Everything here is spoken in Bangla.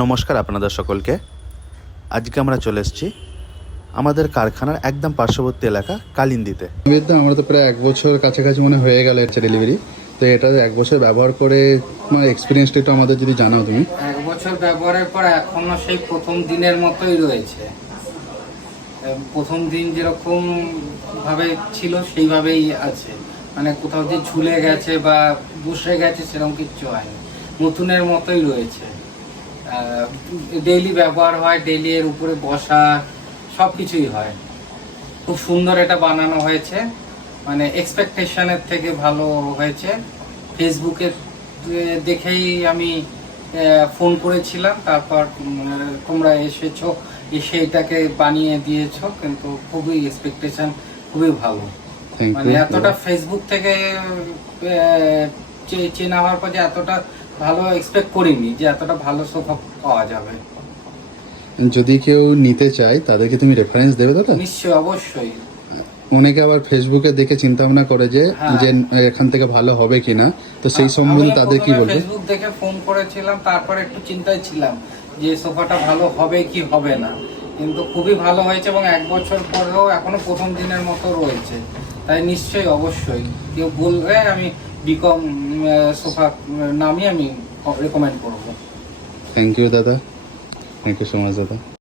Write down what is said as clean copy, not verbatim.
নমস্কার আপনাদের সকলকে। আজকে আমরা চলে এসেছি আমাদের কারখানার একদম পার্শ্ববর্তী এলাকা কালিন্দিতে। আমরা তো প্রায় 1 বছর কাছাকাছি মনে হয়ে গেল হচ্ছে ডেলিভারি। তো এটা 1 বছর ব্যবহার করে তোমার এক্সপিরিয়েন্সটা একটু আমাদের যদি জানাও তুমি। 1 বছর ব্যবহারের পর এখনো সেই প্রথম দিনের মতোই রয়েছে। প্রথম দিন যেরকম ভাবে ছিল সেইভাবেই আছে, মানে কোথাও যে ঝুলে গেছে বা বসে গেছে সেরকম কিচ্ছু হয়নি, নতুনের মতোই রয়েছে। ডেইলি ব্যবহার হয়, ডেইলি এর উপরে বসা সব কিছুই হয়। খুব সুন্দর এটা বানানো হয়েছে, মানে এক্সপেকটেশনের থেকে ভালো হয়েছে। ফেসবুকে দেখেই আমি ফোন করেছিলাম, তারপর তোমরা এসেছো, এসে এটাকে বানিয়ে দিয়েছো, কিন্তু খুবই এক্সপেকটেশন খুবই ভালো। মানে এতটা ফেসবুক থেকে চেনা হওয়ার পর যে এতটা ভালো এক্সপেক্ট করিনি যে এতটা ভালো সোফা পাওয়া যাবে। যদি কেউ নিতে চায় তাদেরকে তুমি রেফারেন্স দেবে দাদা? নিশ্চয়ই, অবশ্যই। অনেকে আবার ফেসবুকে দেখে চিন্তা ভাবনা করে যে এখান থেকে ভালো হবে কিনা, তো সেই সম্বন্ধে তাদের কি বলবো? ফেসবুক দেখে ফোন করেছিলাম, তারপর একটু চিন্তায় ছিলাম যে সোফাটা ভালো হবে কি হবে না, কিন্তু খুবই ভালো হয়েছে এবং 1 বছর পরেও এখনো প্রথম দিনের মতো রয়েছে। তাই নিশ্চয়ই অবশ্যই কেউ বলবে আমি বিকম সোফা নামই আমি রেকমেন্ড করবো। থ্যাংক ইউ দাদা, থ্যাংক ইউ সো মাচ দাদা।